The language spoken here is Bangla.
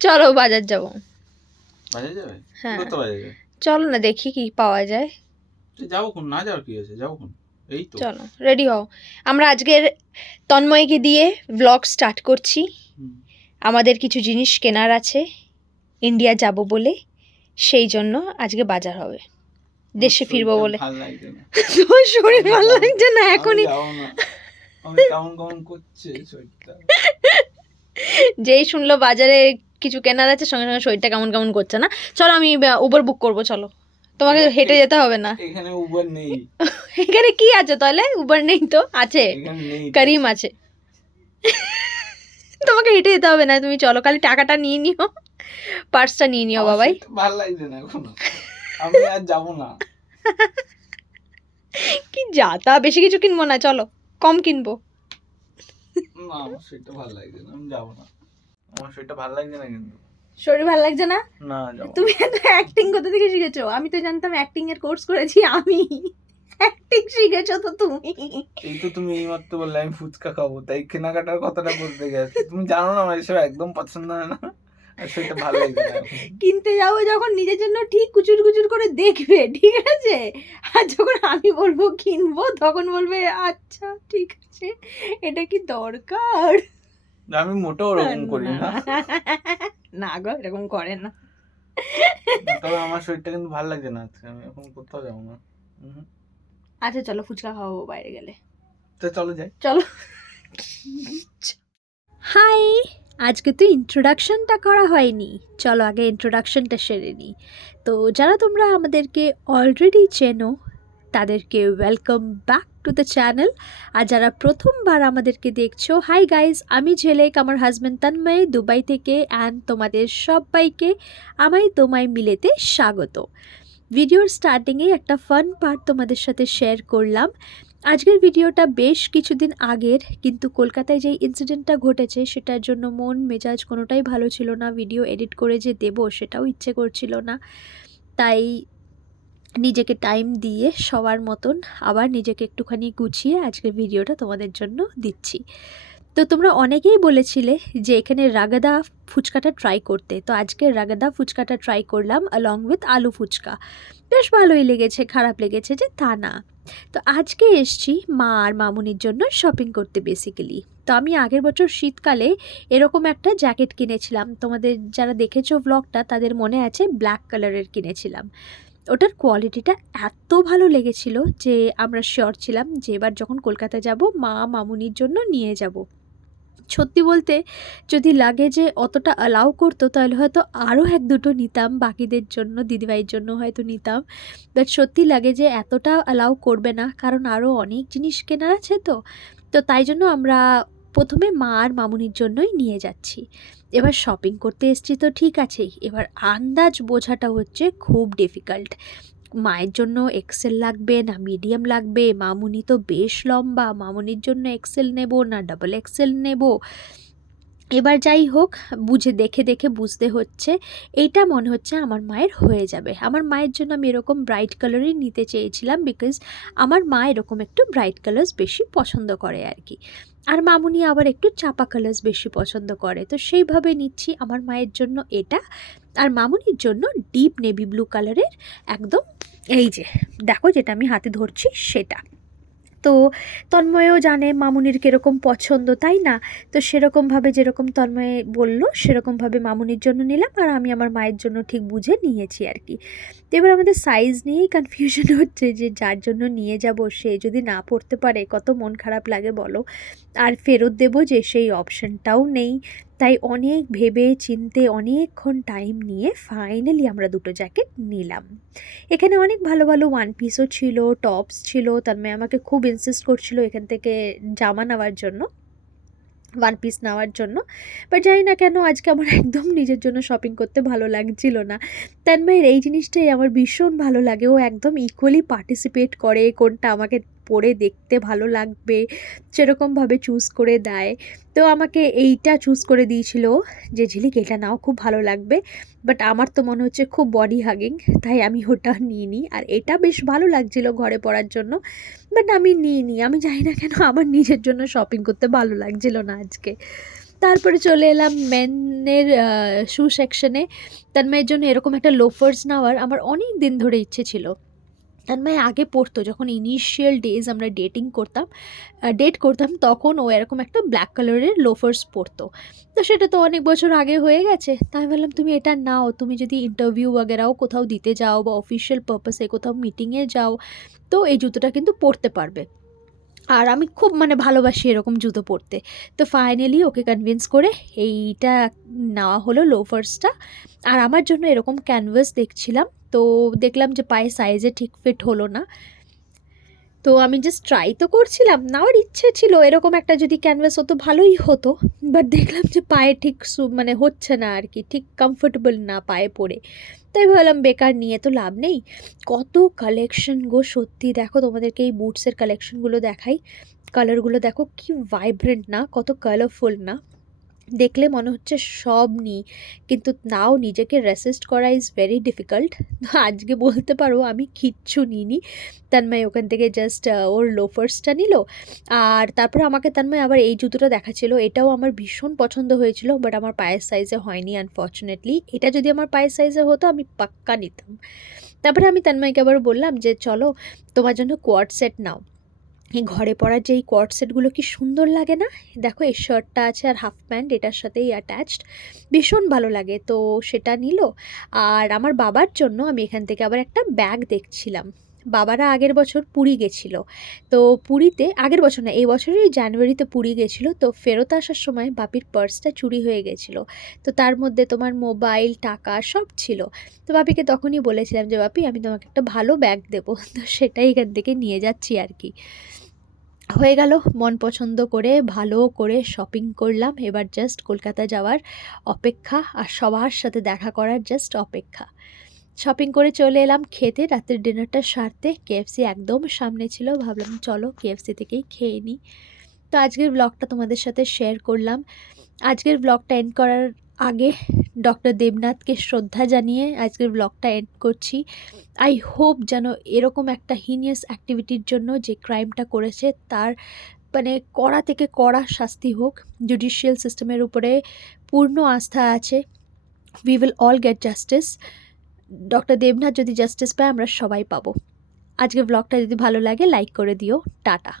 চলো বাজার যাব। বাজারে যাবে? হ্যাঁ। কত বাজারে যাবে। চলো না দেখি কি পাওয়া যায়। যাব কোন না যাওয়ার কি আছে? যাব কোন? এই তো। চলো রেডি হও। আমরা আজকের তন্ময়কে দিয়ে ব্লগ স্টার্ট করছি। আমাদের কিছু জিনিস কেনার আছে। ইন্ডিয়া যাব বলে। সেই জন্য আজকে বাজার হবে। দেশে ফিরবো বলে। না। শরীর ভালো লাগছে না এখনই? যেই শুনলো বাজারে কিছু কেনার আছে সঙ্গে সঙ্গে শরীরটা কেমন কেমন করছে না? চলো আমি উবার বুক করব চলো। তোমাকে হেঁটে যেতে হবে না। এখানে উবার নেই। এখানে কি আছে তাহলে? উবার নেই তো আছে। করিম আছে। তোমাকে হেঁটে যেতে হবে না তুমি চলো খালি টাকাটা নিয়ে নিও। পার্সটা নিয়ে নিও বাবাই। ভালো লাগছে না এখনও। আমি আর যাব না। কি যা তা বেশি কিছু কিনবো না চলো। কম কিনবো। না শরীরটা ভালো লাগছে না আমি যাব না। আমার শরীরটা ভালো লাগছে না কিন্তু। শরীর ভালো লাগছে না? না তুমি এত অ্যাক্টিং কোথা থেকে শিখেছো? আমি তো জানতাম অ্যাক্টিং এর কোর্স করেছি আমি। অ্যাক্টিং শিখেছো তো তুমি। এই তো তুমি এইমাত্র বললে আমি ফুচকা খাব। তাই কেনাকাটার কথাটা বলতে গেছি। তুমি জানো না আমার এসব একদম পছন্দ হয় না। সেটা ভালো লাগছে না। কিনতে যাব যখন নিজের জন্য ঠিক কুচুর কুচুর করে দেখবে ঠিক আছে? আর যখন আমি বলব কিনবো তখন বলবে আচ্ছা ঠিক আছে। এটা কি দরকার? আমি মোটেও ওরকম করি না। না গো এরকম করে না। তবে আমার শরীরটা কিন্তু ভালো লাগছে না আজকে আমি এখন কোথাও যাব না। আচ্ছা চলো ফুচকা খাওয়াবো বাইরে গেলে। তো চলো যাই। চলো। হাই আজকে তো ইন্ট্রোডাকশনটা করা হয়নি। চলো আগে ইন্ট্রোডাকশনটা সেরে নিই। তো যারা তোমরা আমাদেরকে অলরেডি চেনো তাদেরকে welcome back to the channel আর যারা প্রথমবার আমাদেরকে দেখছ হাই গাইজ আমি ঝেলেক, আমার হাজব্যান্ড তন্ময়, দুবাই থেকে অ্যান্ড তোমাদের সবাইকে, আমায় তোমায় মিলেতে স্বাগত। ভিডিওর স্টার্টিংয়ে একটা ফান পার্ট তোমাদের সাথে শেয়ার করলাম। আজকের ভিডিওটা বেশ কিছুদিন আগের, কিন্তু কলকাতায় যেই ইনসিডেন্টটা ঘটেছে, সেটার জন্য মন, মেজাজ কোনোটাই ভালো ছিল না। ভিডিও এডিট করে যে দেব, সেটাও ইচ্ছে করছিল না। তাই নিজেকে টাইম দিয়ে সবার মতন আবার নিজেকে একটুখানি গুছিয়ে আজকের ভিডিওটা তোমাদের জন্য দিচ্ছি। তো তোমরা অনেকেই বলেছিলে যে এখানে রাগাদা ফুচকাটা ট্রাই করতে। তো আজকে রাগাদা ফুচকাটা ট্রাই করলাম অলং উইথ আলু ফুচকা। বেশ ভালোই লেগেছে, খারাপ লেগেছে যে তা না। তো আজকে এসছি মা আর মামুনির জন্য শপিং করতে বেসিক্যালি তো আমি আগের বছর শীতকালে এরকম একটা জ্যাকেট কিনেছিলাম। তোমাদের যারা দেখেছ ব্লগটা তাদের মনে আছে ব্ল্যাক কালারের কিনেছিলাম। ওটার কোয়ালিটিটা এত ভালো লেগেছিল যে আমরা শিওর ছিলাম যে এবার যখন কলকাতা যাব, মা মামুনির জন্য নিয়ে যাব। সত্যি বলতে যদি লাগে যে অতটা অ্যালাউ করতো, তাহলে হয়তো আরও এক দুটো নিতাম, বাকিদের জন্য, দিদিভাইয়ের জন্য হয়তো নিতাম। বাট সত্যি লাগে যে এতটা অ্যালাউ করবে না, কারণ আরও অনেক জিনিস কেনার আছে তো। তো তাই জন্য আমরা প্রথমে মা আর মামুনির জন্যই নিয়ে যাচ্ছি। এবার শপিং করতে এসছি তো ঠিক আছে এবার আন্দাজ বোঝাটা হচ্ছে খুব ডিফিকাল্ট মায়ের জন্য এক্সেল লাগবে না মিডিয়াম লাগবে। মামুনি তো বেশ লম্বা। মামুনির জন্য এক্সেল নেব না ডাবল এক্সেল নেব। এবার যাই হোক, বুঝে দেখে দেখে বুঝতে হচ্ছে এইটা মনে হচ্ছে আমার মায়ের হয়ে যাবে। আমার মায়ের জন্য আমি এরকম ব্রাইট কালারই নিতে চেয়েছিলাম বিকজ আমার মা এরকম একটু ব্রাইট কালার্স বেশি পছন্দ করে আর কি আর মামুনি আবার একটু চাপা কালার্স বেশি পছন্দ করে। তো সেইভাবে নিচ্ছি আমার মায়ের জন্য এটা। আর মামুনির জন্য ডিপ নেভি ব্লু কালারের একদম এই যে, দেখো যেটা আমি হাতে ধরছি সেটা। তো তন্ময়ও জানে মামুনির কীরকম পছন্দ, তাই না? তো সেরকমভাবে যেরকম তন্ময় বলল, সেরকমভাবে মামুনির জন্য নিলাম আর আমি আমার মায়ের জন্য ঠিক বুঝে নিয়েছি আর কি। তো এবার আমাদের সাইজ নিয়েই কনফিউশন হচ্ছে যে যার জন্য নিয়ে যাব সে যদি না পড়তে পারে, কত মন খারাপ লাগে বলো। আর ফেরত দেবো যে সেই অপশানটাও নেই। তাই অনেক ভেবে চিনতে অনেকক্ষণ টাইম নিয়ে ফাইনালি আমরা দুটো জ্যাকেট নিলাম। এখানে অনেক ভালো ভালো ওয়ান পিসও ছিল টপস ছিল, তার মেয়ে আমাকে খুব ইনসিস্ট করছিল এখান থেকে জামা নেওয়ার জন্য ওয়ান পিস নেওয়ার জন্য। বাট জানি না কেন আজকে আমার একদম নিজের জন্য শপিং করতে ভালো লাগছিল না। তানময়ের এই জিনিসটাই আমার ভীষণ ভালো লাগে। ও একদম ইকুয়ালি পার্টিসিপেট করে কোনটা আমাকে পরে দেখতে ভালো লাগবে, সেরকমভাবে চুজ করে দেয়। তো আমাকে এইটা চুজ করে দিয়েছিল যে, ঝিলিক, এটা নাও, খুব ভালো লাগবে। বাট আমার তো মনে হচ্ছে খুব বডি হাগিং তাই আমি ওটা নিয়ে নিই আর এটা বেশ ভালো লাগছিল ঘরে পড়ার জন্য বাট আমি নিয়ে নিই আমি জানি না কেন আমার নিজের জন্য শপিং করতে ভালো লাগছিল না আজকে। তারপরে চলে এলাম মেনের শু সেকশনে তার মেয়ের জন্য এরকম একটা লোফার্স নেওয়ার আমার অনেক দিন ধরে ইচ্ছে ছিল। তন্ময় আগে পড়তো, যখন ইনিশিয়াল ডেজ আমরা ডেটিং করতাম ডেট করতাম, তখন ও এরকম একটা ব্ল্যাক কালারের লোফার্স পরতো। তো সেটা তো অনেক বছর আগে হয়ে গেছে। তাই ভাবলাম, তুমি এটা নাও, তুমি যদি ইন্টারভিউ বগেরাও কোথাও দিতে যাও বা অফিসিয়াল পারপাসে কোথাও মিটিংয়ে যাও, তো এই জুতোটা কিন্তু পরতে পারবে। আর আমি খুব মানে ভালোবাসি এরকম জুতো পরতে। তো ফাইনালি ওকে কনভিন্স করে এইটা নেওয়া হলো লোফার্সটা আর আমার জন্য এরকম ক্যানভাস দেখছিলাম, তো দেখলাম যে পায়ে সাইজে ঠিক ফিট হলো না। তো আমি জাস্ট ট্রাই তো করছিলাম, নেওয়ার ইচ্ছে ছিল এরকম একটা যদি ক্যানভাস হতো ভালোই হতো বাট দেখলাম যে পায়ে ঠিক মানে হচ্ছে না আর কি, ঠিক কমফোর্টেবল না পায়ে পরে তাই ভাবলাম বেকার নিয়ে তো লাভ নেই। কত কালেকশন গো, সত্যি দেখো তোমাদেরকে এই বুটসের কালেকশনগুলো দেখাই। কালারগুলো দেখো কি ভাইব্রেন্ট না, কত কালারফুল না। দেখলে মনে হচ্ছে সব নিই কিন্তু নাও নিজেকে রেসিস্ট করা ইজ ভেরি ডিফিকাল্ট আজকে বলতে পারো আমি কিচ্ছু নিইনি। তন্ময় ওখান থেকে জাস্ট ওর লোফার্সটা নিল, আর তারপরে আমাকে তন্ময় আবার এই জুতোটা দেখাচ্ছিল। এটাও আমার ভীষণ পছন্দ হয়েছিল বাট আমার পায়ের সাইজে হয়নি আনফর্চুনেটলি এটা যদি আমার পায়ের সাইজে হতো, আমি পাক্কা নিতাম। তারপরে আমি তন্ময়কে আবার বললাম যে, চলো, তোমার জন্য কোয়াড সেট নাও। এই ঘরে পরার যে এই কোয়াড সেটগুলো কি সুন্দর লাগে না? দেখো এই শার্টটা আছে আর হাফ প্যান্ট এটার সাথেই অ্যাটাচড ভীষণ ভালো লাগে, তো সেটা নিল। আর আমার বাবার জন্য আমি এখান থেকে আবার একটা ব্যাগ দেখছিলাম। বাবারা আগের বছর পুরী গেছিল। তো পুরীতে, আগের বছর না, এই বছরই জানুয়ারিতে পুরী গেছিল। তো ফেরত আসার সময় বাপির পার্সটা চুরি হয়ে গেছিল। তো তার মধ্যে তোমার মোবাইল টাকা সব ছিল। তো বাপিকে তখনই বলেছিলাম যে, বাপি, আমি তোমাকে একটা ভালো ব্যাগ দেবো। তো সেটাই এখান থেকে নিয়ে যাচ্ছি আর কি। হয়ে গেল। মন পছন্দ করে, ভালো করে শপিং করলাম। এবার জাস্ট কলকাতা যাওয়ার অপেক্ষা আর সবার সাথে দেখা করার জাস্ট অপেক্ষা। শপিং করে চলে এলাম খেতে। রাতের ডিনারটা সারতে কেএফসি একদম সামনে ছিল। ভাবলাম, চলো কেএফসি থেকেই খেয়ে নিই তো আজকের ব্লগটা তোমাদের সাথে শেয়ার করলাম। আজকের ব্লগটা এন্ড করার আগে ডক্টর দেবনাথকে শ্রদ্ধা জানিয়ে আজকের ব্লগটা এন্ড করছি। আই হোপ যেন এরকম একটা হিনিয়াস অ্যাক্টিভিটির জন্য যে ক্রাইমটা করেছে, তার মানে কড়া থেকে কড়া শাস্তি হোক জুডিশিয়াল সিস্টেমের উপরে পূর্ণ আস্থা আছে। We will all get justice doctor Debnath যদি জাস্টিস পায়, আমরা সবাই পাবো। আজকের ব্লগটা যদি ভালো লাগে লাইক করে দিও। টাটা।